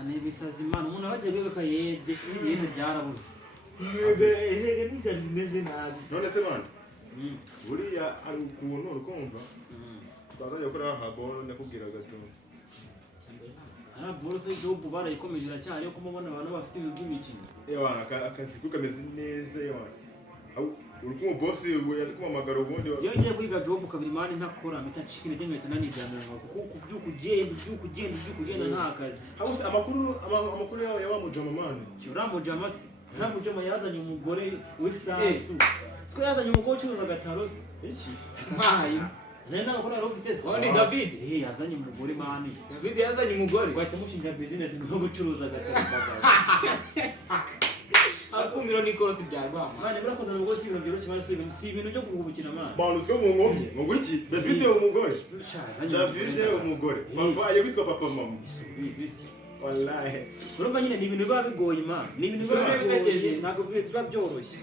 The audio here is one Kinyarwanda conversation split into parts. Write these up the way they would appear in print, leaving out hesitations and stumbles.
cyane bisaza imana umuntu abajya bibeka yede yede byarabuze erega n'inzara imeze nabi none se man buriya ari ukuntu urukumva twazajya gukora haboro nakubwira gato boro se job barayikomeje iracyari yo kumubona abantu bafite ibintu by'imikino ewana akazi ko kameze neza ewana urukumu boss yaje kumamagara ubundi yongeye kwiga job kabiri mani ntakora mpita nshika intege nkahita nanijyana kuko kubyukugenda nta kazi hawuse amakuru yawe yawamujama mani uramujama se uramujama yazanye umugore w'isasu siko yazanye umugore ucuruza gatarosi iki mpaye nenda gukora rero ufite se wani David yazanye umugore mani David yazanye umugore gwahita mushinga business no gucuruza gatarosi akumiro nikorosi byarwama mane murakoze umugore si ibintu byoroshye mane si ibintu byo guhubukira mane mane usiko mu ngomye ngo iki David umugore David umugore papa ayo kwitwa papa mama wallahi urumva nyine ni ibintu biba bigoye mane ni ibintu biba bisekeje ntabwo biba byoroshye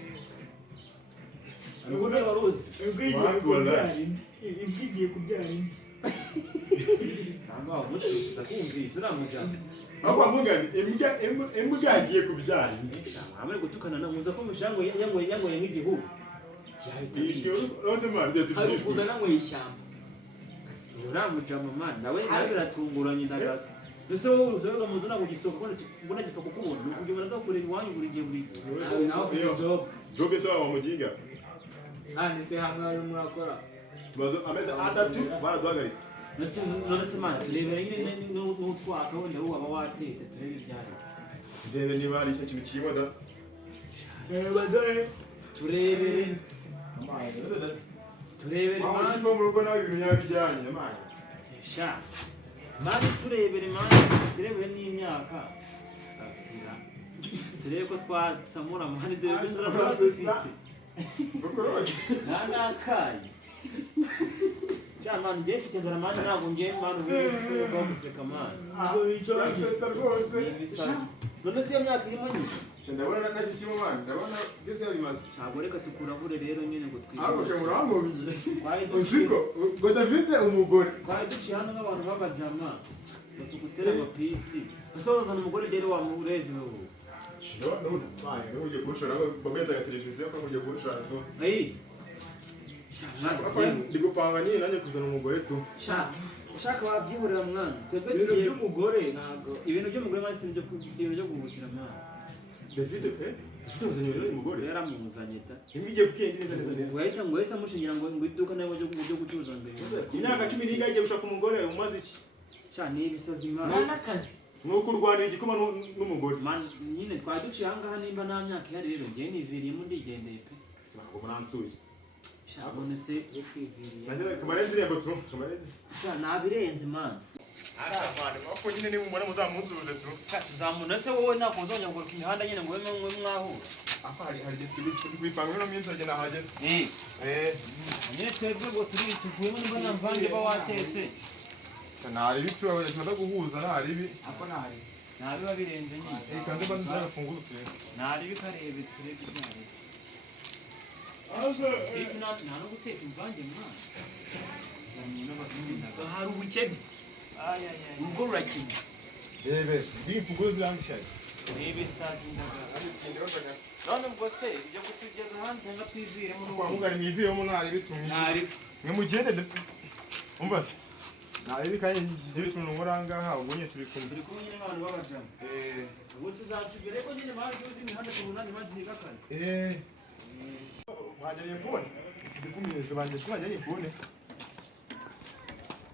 ubwo niba waruzi imbwigiye kubyara indi ntabwo wamutuza kumvise uramujana abo amugani imbwa agiye kubyara amare gutukana na muza ko mushango yangoye nk'igihugu ibyo rose mari byo ari kuzana ngo yishyamba uramujama man nawe biratunguranye ndagaza ese wowe uzoga mu nzu nabo gisoko kubona gipfa kukubona ukujya baraza kureba iwanyu buri gihe job ese wamugiga kandi se hamwe ari murakora tubazo ameze atatu baraduhagaritse none se mana turebere nyine n'utwaka wenda wowe aba watetse turebe ibyari sidebe niba ari icyo kintu kirimo da badore turebere mani mu rugo nawe ibintu yabijyanye mani sha mani turebere mani turebere n'imyaka asubira turebe ko twasamura mani dore ndura dufite nakaye Jamani defite ndara mani ntabwo ngiye mani ubu guseka mani asetsa rwose none se iyo myaka irimo nyine ndabona nacyo kirimo mani ndabona byose yabimaze ntabwo reka tukurabure rero nyine ngo twige ariko murangobiye uziko ngo David umugore twari duciye hano nk'abantu b'abajama ngo tugutera amapisi ese wazana umugore rero wamureze wowe shiro none mani uje gushora bagenza televiziyo ko uje gushora to ndi gupanga nyine nanjye kuzana umugore tu ushaka wabyihurira mwana twebwe tugiye by'umugore ntabwo ibintu by'umugore mwana si ibintu byo guhubukira mwana David uzanye rero umugore yaramuzanye ta imbigiye kugenda neza wahita ngo wese amushingira ngo iduka nawe byo gucuruza mbere ku myaka 10 n'ingagiye gushaka umugore umaze iki ni ibisazi imana nta n'akazi nuko urwanira igikoma n'umugore man nyine twari duciye ahangaha nimba nta myaka ihari rero ngiye niviriyemo ndigendeye pe sako muransuye shabone se kwiviriye kamarenzi rego tu kamarenzi nabirenze man mani bako nyine ni mumwana muzamunzuze tu tuzamuna se wowe nako uzongera kuruka imihanda nyine ngo weme mwahura apa hari kwipanga no minsi agena haje nyine twebwe ngo tuvuyemo nimba nta mvange ba watetse nari bicuwe cyenda guhuza nari bi ako nari biba birenze nyine kandi banza gafungura tu nari bikarebe turebe ibyari nta no guteka imvange mwana hari ubukene urugo rurakenya rebe bimfuguzo zirangishye rebe sazi ndaga ari kindi bagasa none ubwo se ibyo kutugeza hanze nga twiziremo no kwa mugari mwivire mu ntari bitumye nari mwe mugende umva se nari bikaye bitumye ngoranga ha ubwo nyine turi kumwe nyine abantu babajamo ubu tuzasubire ko nyine baje uzi imihanda tubunani bagiye akazi mwajyanye phone sizikumirize banje twajyanye phone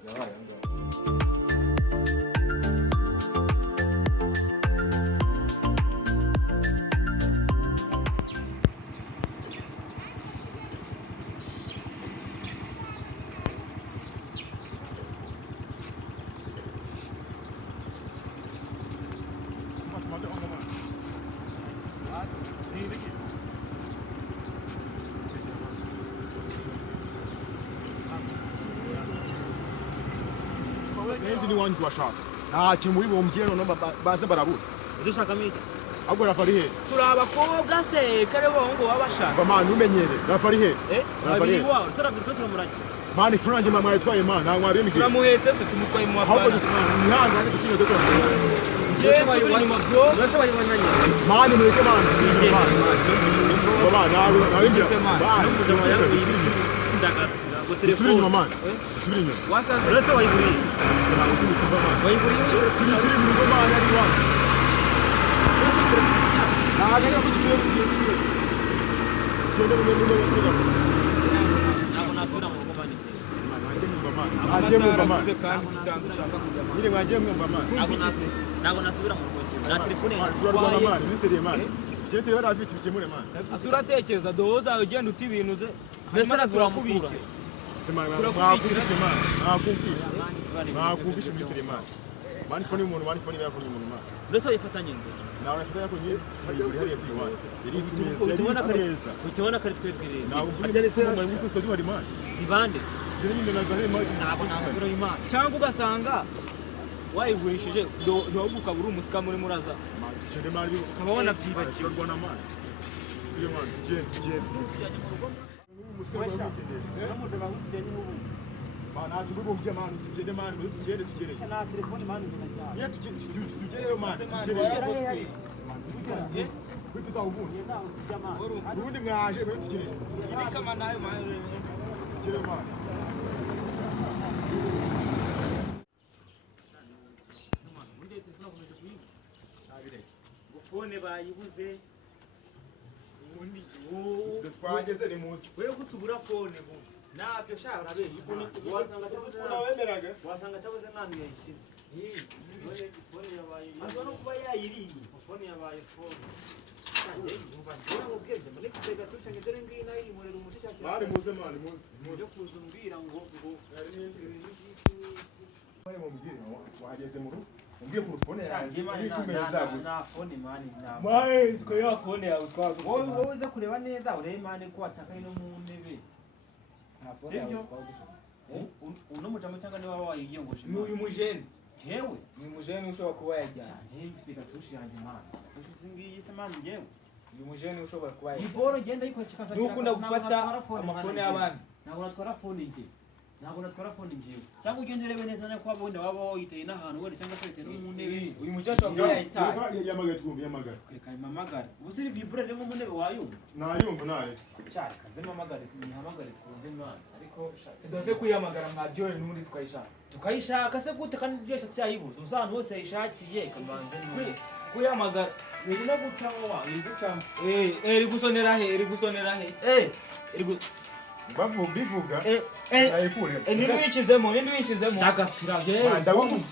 yabaye ngaho Nezi ni wanyu washaka. Ntacyo muri bombye none baze barabuza. dushaka miki Ahubwo rafari he? turabakobwa se kare bongo babashaka Bamana umenyere. Rafari he? babiri wawe sara bitwe turamuraki Mani franje mama yatwaye mana nta mwari miki. turamuhetse se tumukoye mu Ahubwo wapana nihanga ni gusinya doko. Mani mureke mani. Baba nawe injira. Subira inyuma mani. Subira inyuma. uretse wayiguriye Turi mu rugo mani ari wacu. Naganya kutuye. Cyende mu rugo. ntabwo nasubira mu rugo mani Agiye mu mama. Nyine mwagiye mu mama. ntabwo nasubira mu rugo na telefone Turarwana mani, niseriye mani. Cyende rero afite bikemure mani. Asuratekereza doza ugenda uti ibintu ze. mbese turamukura Simana mwakubishe mani. Mwakubishe niseriye mani. Mani foni umuntu, mani foni yafoni umuntu mani. mbese wayifatanye Nawe nataka kwenye yuri hali ya kiwani. utubona kari twebwe rero Na ubunye nese mu kwa jwa limani. ni bande Ziri nyine na gare mani. ntabwo nasubira imana Cyangwa ugasanga wayigurishije dobuka buri umusika muri muraza. Cyende mani. Kabona byibakiwe. Rwana mani. Ziri mani. Je. Mana tubugo mje mani. Cyende mani. Cyende. na telefone mani ndajya Ye tugereyo mani. Tugereyo. Wipiza ubunye. Ubundi mwaje mwe tugereyo. Iri kama nayo mani. Tugereyo mani. fone bayibuze ubundi Twageze ni muzi. wewe kutubura fone bu nabyo shaka urabeshi wasanga Unawemeraga? wasanga atabuze nk'ahantu yayishyize fone yabaye ashobora no kuba yayiriye fone yabaye fone Mani muze mani muze. yo kuza umbwira ngo Mani mumubwire wageze mu rugo. Umbwiye ku fone yanjye iri ku meza gusa. na fone mani na Mani twa fone yawe twaguze. wowe uza kureba neza urebe mani ko watakaye no mu ntebe Nta fone yawe Sibyo? twaguze. uno mujamo cyangwa niba wayiyongoje Ni uyu mujene. jewe Ni mujene ushobora kuba yajyana. mfite gatushi yanjye mani gatushi singiyi se mani jewe Uyu mujene ushobora kuba yajyana. iboro genda yikoresha Nukunda gufata amafone y'abandi. ntabwo natwara fone njye ntabwo natwara fone njyewe cyangwa ugenda urebe neza nako waba wenda waba wayiteye n'ahantu wenda cyangwa se wayiteye no mu ntebe Uyu mujene ushobora kuba yayitaye. Yamagaye twumva yamagaye. reka impamagare ubu siri vibrate nko mu ntebe wayumva Nayumva naye. cyari kaze mpamagare nihamagare twumve imana ariko Tudaze kuyamagara mwa Joel n'undi tukayishaka. tukayishaka se gute kandi byashatse yayibuze uzantu hose yayishakiye kamanze Kuyamagara. iri no gucamo wa iri gucamo Eri gusonera he, eri gusonera he. Eri gu Bivuga. Nayikure. Nindwikizemo, nindwikizemo. ndagaskira Ndabumu.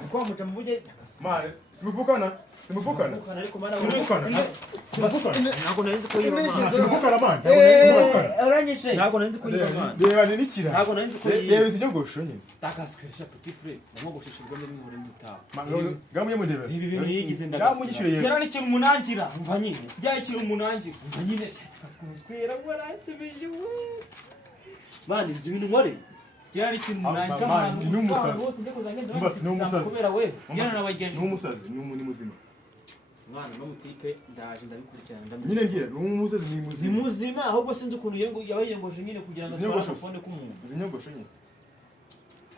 sikwa muca mu buje Mane, simuvukana. Simuvukana. ariko mana Simuvukana. Simuvukana. ntabwo narinzi ko yiba mana Simuvukana mane. aranyishe ntabwo narinzi ko yiba mana Reba ni nikira. ntabwo narinzi ko yiba Reba izinyogosho nyine. ndagaskira petit frère mo gushishirwa n'imihore mutaha Gamuye mundebe. ibi bintu yigize ndagaskira Gamunyishyure yego. Kera n'ikintu umunangira. umva nyine Byakira umunangira. umva nyine ndagaskira ngo arasibije mani ibyo bintu nkore Kera n'ikintu umunangira. Mani, ni umusazi. Mbasi, ni umusazi. kubera wewe Kera nabageje. Ni umusazi, ni muzima. mwana no mutipe ndaje ndabikurikirana Nyine ngira, ni umusazi ni ni muzima. muzima ahubwo sinzi ukuntu yabayengoje nyine kugira ngo atware Izinyogosho. telefone k'umuntu Izinyogosho nyine.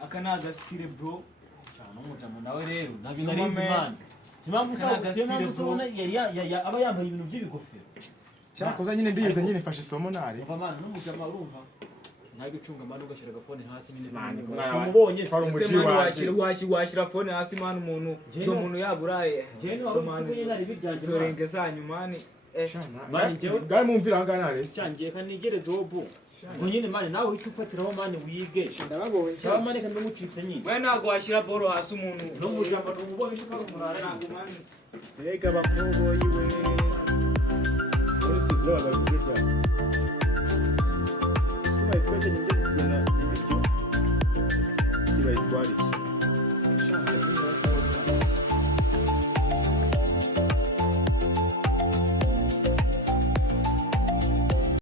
Aka ni agasitire bro. cyane umujamo nawe rero ntabyo Yo, narinzi man. mani impamvu Kana usaba siyo mpamvu agasitire, usabona aba yambaye ibintu by'ibigofero Cyakoze nyine ndize nyine mfashe isomo nare. umva mani n'umujama urumva ntabwo ucunga mani ugashyira agafone hasi nyine Mani, umubonye Twari Ese umuci mani waje. washyira fone hasi mani umuntu. Jeno. Ndo umuntu yaburaye. jene wari usigaye nari bijyanye Izo renge zanyu mani. mani njyewe Bwari mumvira aha ngaha nare. cyangiye kanigere jobu ngo nyine mani nawe uhita ufatiraho mani wige Ndababonye. cyaba mani kandi umucitse nyine We ntabwo washyira boro hasi umuntu. n'umujama n'umubonye ko ari umurara Ntabwo mani. Mbega abakoboyi we. Polisi bro abavuge cyane. Sikubaye twajya njye kuzana ibiryo. Kibayitwariye.